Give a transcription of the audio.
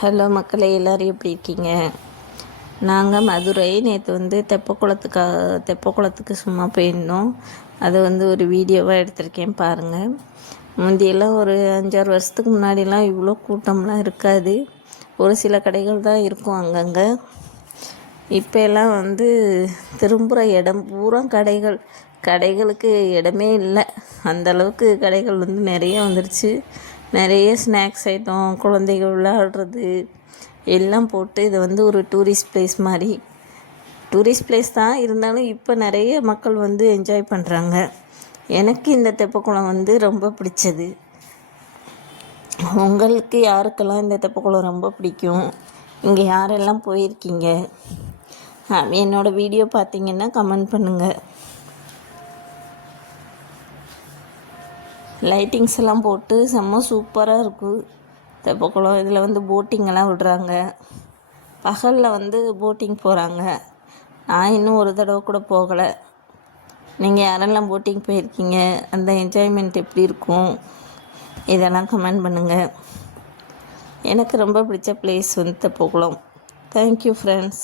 Hello மக்களே, எல்லோரும் எப்படி இருக்கீங்க? நாங்கள் மதுரை நேற்று தெப்பக்குளத்துக்கு சும்மா போயிருந்தோம். அதை ஒரு வீடியோவாக எடுத்திருக்கேன் பாருங்கள். முந்தியெல்லாம் ஒரு 5-6 வருஷத்துக்கு முன்னாடிலாம் இவ்வளோ கூட்டம்லாம் இருக்காது. ஒரு சில கடைகள் தான் இருக்கும் அங்கங்கே. இப்போ எல்லாம் திரும்புகிற இடம் பூரா கடைகளுக்கு இடமே இல்லை. அந்தளவுக்கு கடைகள் நிறைய வந்துருச்சு. நிறைய ஸ்நாக்ஸ் ஐட்டம், குழந்தைகள் விளையாடுறது எல்லாம் போட்டு இது ஒரு டூரிஸ்ட் பிளேஸ் மாதிரி. டூரிஸ்ட் பிளேஸ் தான் இருந்தாலும் இப்போ நிறைய மக்கள் என்ஜாய் பண்ணுறாங்க. எனக்கு இந்த தெப்பக்குளம் ரொம்ப பிடிச்சது. உங்களுக்கு யாருக்கெல்லாம் இந்த தெப்பக்குளம் ரொம்ப பிடிக்கும்? இங்கே யாரெல்லாம் போயிருக்கீங்க? என்னோடய வீடியோ பார்த்தீங்கன்னா கமெண்ட் பண்ணுங்கள். லைட்டிங்ஸ் எல்லாம் போட்டு செம்ம சூப்பராக இருக்குது தெப்பக்குளம். இதில் போட்டிங்கெல்லாம் விடுறாங்க. பகலில் போட்டிங் போகிறாங்க. நான் இன்னும் ஒரு தடவை கூட போகலை. நீங்கள் யாரெல்லாம் போட்டிங் போயிருக்கீங்க? அந்த என்ஜாய்மெண்ட் எப்படி இருக்கும்? இதெல்லாம் கமெண்ட் பண்ணுங்கள். எனக்கு ரொம்ப பிடிச்ச பிளேஸ் தெப்பக்குளம். Thank you friends.